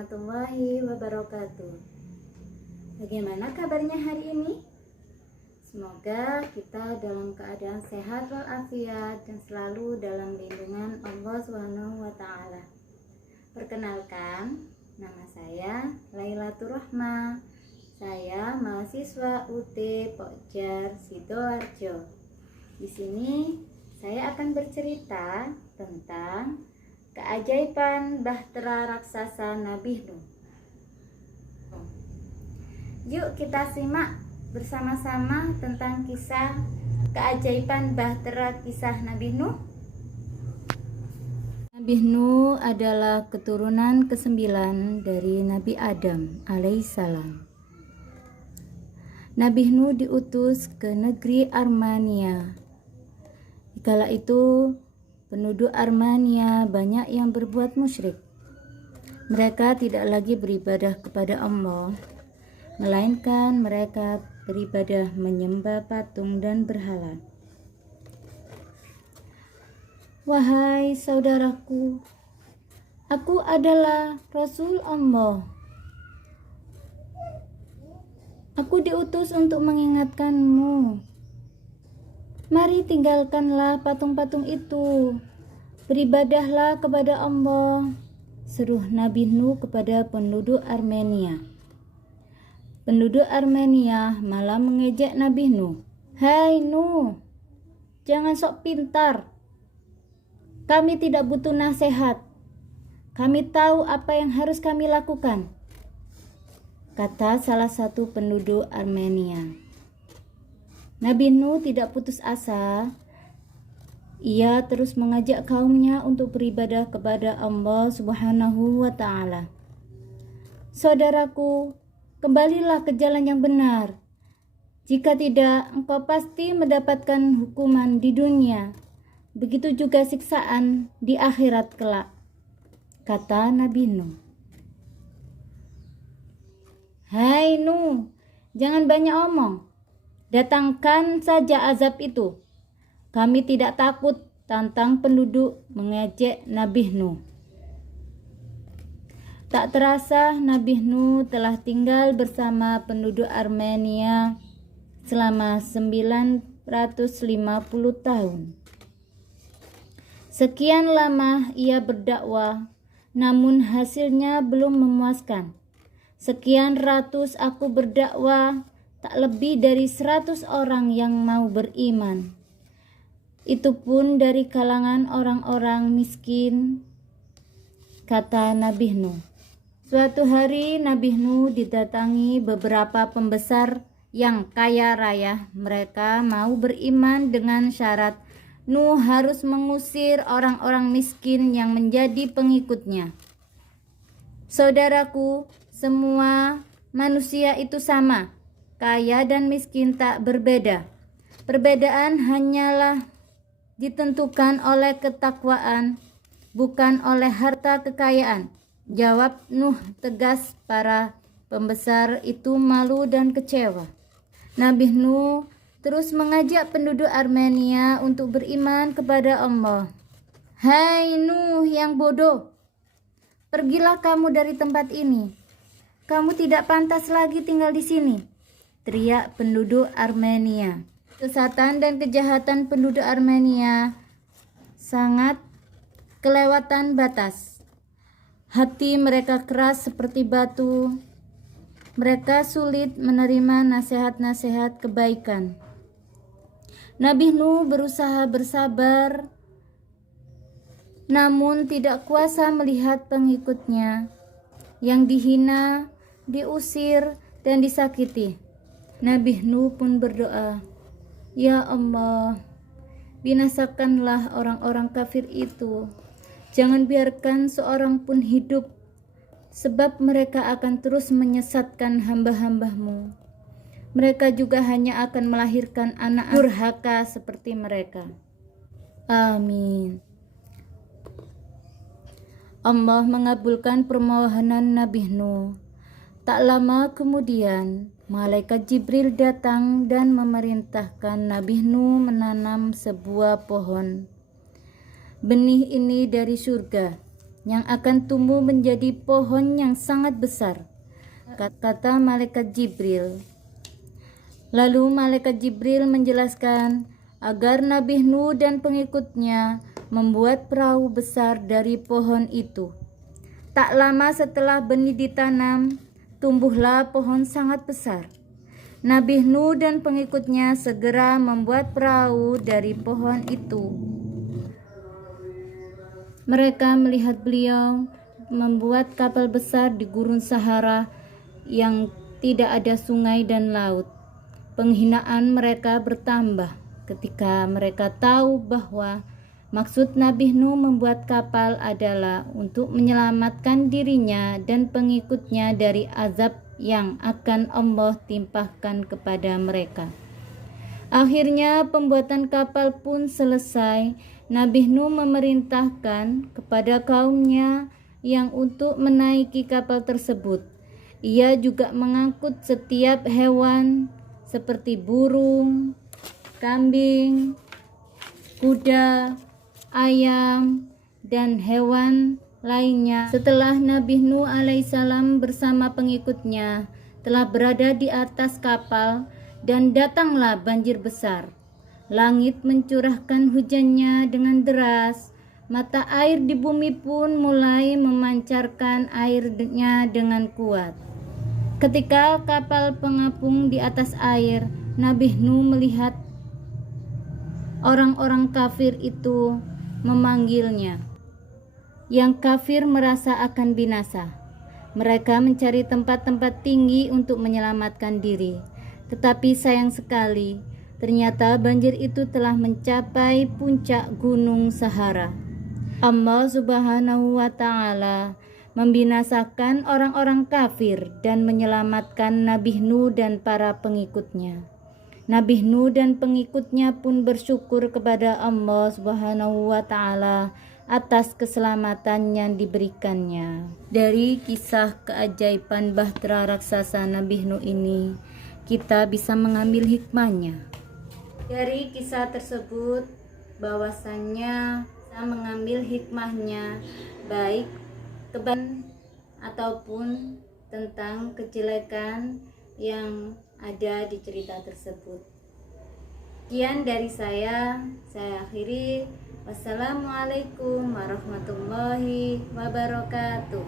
warahmatullahi wabarakatuh. Bagaimana kabarnya hari ini? Semoga kita dalam keadaan sehat walafiat dan selalu dalam lindungan Allah Subhanahu wa taala. Perkenalkan, nama saya Lailatul Rahma. Saya mahasiswa UT Pokjar Sidoarjo. Di sini saya akan bercerita tentang keajaiban bahtera raksasa Nabi Nuh. Yuk kita simak bersama-sama tentang kisah keajaiban bahtera kisah Nabi Nuh. Nabi Nuh adalah keturunan ke-9 dari Nabi Adam alaihissalam. Nabi Nuh diutus ke negeri Armenia. Kala itu penduduk Armenia banyak yang berbuat musyrik. Mereka tidak lagi beribadah kepada Allah, melainkan mereka beribadah menyembah patung dan berhala. Wahai saudaraku, aku adalah Rasul Allah. Aku diutus untuk mengingatkanmu. Mari tinggalkanlah patung-patung itu. Beribadahlah kepada Allah, seru Nabi Nuh kepada penduduk Armenia. Penduduk Armenia malah mengejek Nabi Nuh. Hai Nuh, jangan sok pintar. Kami tidak butuh nasihat. Kami tahu apa yang harus kami lakukan, kata salah satu penduduk Armenia. Nabi Nuh tidak putus asa. Ia terus mengajak kaumnya untuk beribadah kepada Allah Subhanahu wa taala. Saudaraku, kembalilah ke jalan yang benar. Jika tidak, engkau pasti mendapatkan hukuman di dunia. Begitu juga siksaan di akhirat kelak, kata Nabi Nuh. Hai Nuh, jangan banyak omong. Datangkan saja azab itu. Kami tidak takut, tantang penduduk mengejek Nabi Nuh. Tak terasa Nabi Nuh telah tinggal bersama penduduk Armenia selama 950 tahun. Sekian lama ia berdakwah, namun hasilnya belum memuaskan. Sekian ratus aku berdakwah, tak lebih dari 100 orang yang mau beriman. Itu pun dari kalangan orang-orang miskin, kata Nabi Nuh. Suatu hari Nabi Nuh didatangi beberapa pembesar yang kaya raya. Mereka mau beriman dengan syarat Nuh harus mengusir orang-orang miskin yang menjadi pengikutnya. Saudaraku, semua manusia itu sama. Kaya dan miskin tak berbeda. Perbedaan hanyalah ditentukan oleh ketakwaan, bukan oleh harta kekayaan, jawab Nuh tegas. Para pembesar itu malu dan kecewa. Nabi Nuh terus mengajak penduduk Armenia untuk beriman kepada Allah. Hai Nuh yang bodoh, pergilah kamu dari tempat ini. Kamu tidak pantas lagi tinggal di sini, teriak penduduk Armenia. Kesesatan dan kejahatan penduduk Armenia sangat kelewatan batas. Hati mereka keras seperti batu. Mereka sulit menerima nasihat-nasihat kebaikan. Nabi Nuh berusaha bersabar, namun tidak kuasa melihat pengikutnya yang dihina, diusir, dan disakiti. Nabi Nuh pun berdoa, Ya Allah, binasakanlah orang-orang kafir itu. Jangan biarkan seorang pun hidup, sebab mereka akan terus menyesatkan hamba-hamba-Mu. Mereka juga hanya akan melahirkan anak durhaka seperti mereka. Amin. Allah mengabulkan permohonan Nabi Nuh. Tak lama kemudian, malaikat Jibril datang dan memerintahkan Nabi Nuh menanam sebuah pohon. Benih ini dari surga. yang akan tumbuh menjadi pohon yang sangat besar, kata malaikat Jibril. Lalu malaikat Jibril menjelaskan agar Nabi Nuh dan pengikutnya membuat perahu besar dari pohon itu. Tak lama setelah benih ditanam, tumbuhlah pohon sangat besar. Nabi Nuh dan pengikutnya segera membuat perahu dari pohon itu. Mereka melihat beliau membuat kapal besar di gurun Sahara yang tidak ada sungai dan laut. Penghinaan mereka bertambah ketika mereka tahu bahwa maksud Nabi Nuh membuat kapal adalah untuk menyelamatkan dirinya dan pengikutnya dari azab yang akan Allah timpahkan kepada mereka. Akhirnya pembuatan kapal pun selesai. Nabi Nuh memerintahkan kepada kaumnya yang untuk menaiki kapal tersebut. Ia juga mengangkut setiap hewan seperti burung, kambing, kuda, ayam, dan hewan lainnya. Setelah Nabi Nuh alaihissalam bersama pengikutnya telah berada di atas kapal, dan datanglah banjir besar. Langit mencurahkan hujannya dengan deras. Mata air di bumi pun mulai memancarkan airnya dengan kuat. Ketika kapal pengapung di atas air, Nabi Nuh melihat orang-orang kafir itu memanggilnya. Yang kafir merasa akan binasa. Mereka mencari tempat-tempat tinggi untuk menyelamatkan diri. Tetapi sayang sekali, ternyata banjir itu telah mencapai puncak gunung Sahara. Allah Subhanahu wa Ta'ala membinasakan orang-orang kafir dan menyelamatkan Nabi Nuh dan para pengikutnya. Nabi Nuh dan pengikutnya pun bersyukur kepada Allah Subhanahu wa Ta'ala atas keselamatan yang diberikannya. Dari kisah keajaiban bahtera raksasa Nabi Nuh ini, kita bisa mengambil hikmahnya. Dari kisah tersebut bahwasannya kita mengambil hikmahnya, baik kebaikan ataupun tentang kejelekan yang ada di cerita tersebut. Sekian dari saya akhiri. Wassalamualaikum warahmatullahi wabarakatuh.